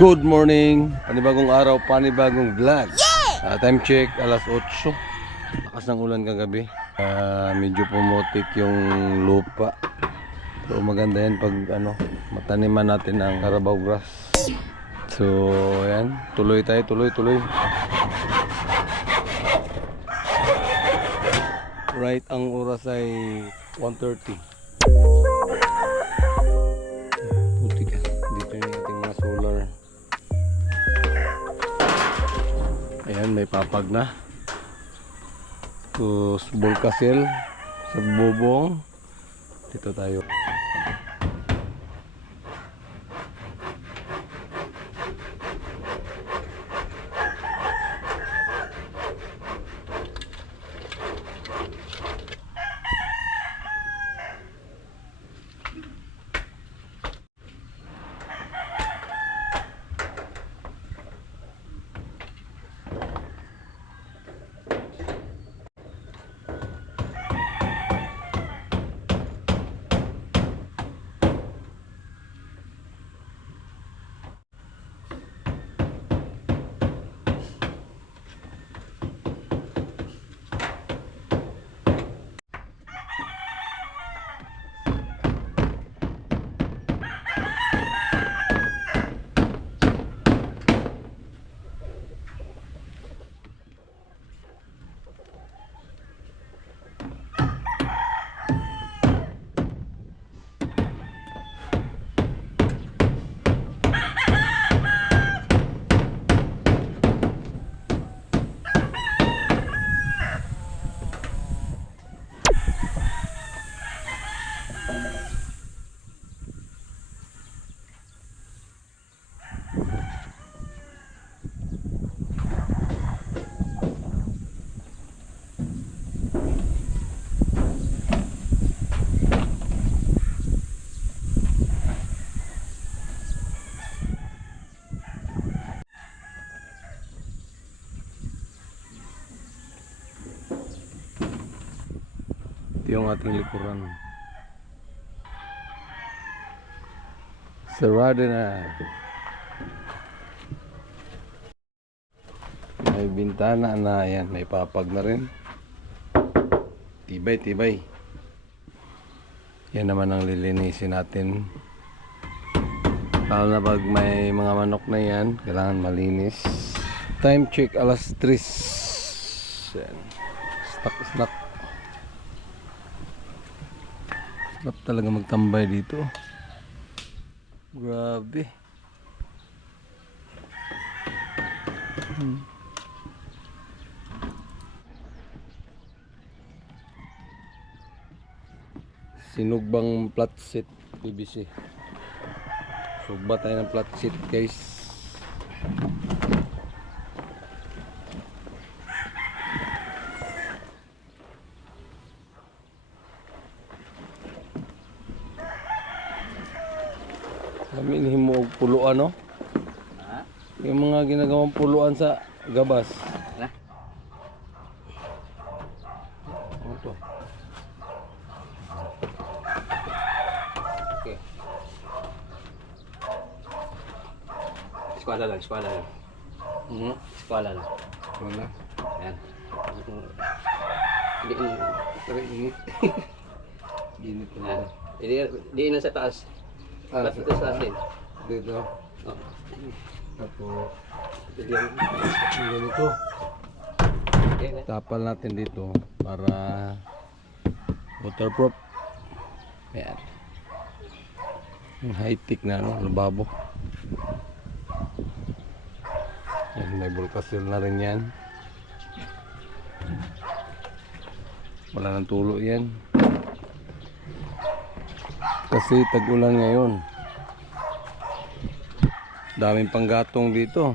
Good morning, panibagong araw, panibagong vlog. Time check, alas 8. Lakas ng ulan kagabi. Medyo pumutik yung lupa. So maganda yan pag mataniman natin ang Carabao grass. So ayan, tuloy tayo, tuloy. Right, ang oras ay 1:30. Putik. Dito yung ating mga solar. Ayan, may papag na. Tapos bulkasil sa bubong. Dito tayo. Yung ating likuran sarado na, may bintana na yan, may papag na rin, tibay yan naman ang lilinisin natin, lalo na pag may mga manok na yan, kailangan malinis. Time check alas 3. Yan. Snack sarap talaga magtambay dito. Grabe. Sinugbang flat seat PVC. Sugba tayo ng flat seat, guys. Kami himo og puluan, no? Ha? Yung mga ginagawang puluan sa gabas. Ha? Ano to? Okay. Eskwala lang. Eskwala lang. Wala. Ayan. Ginit. Ginit na. Di na sa taas. Ba't ito sa asin? Dito. Oh. Tapos Yan. ganito. Okay, Tapal natin dito para waterproof. Ayan. High-tech na, no? Lababo. Yan, may bulkasil na rin yan. Wala nang tulo yan. Kasi tag-ulan ngayon. Daming panggatong dito.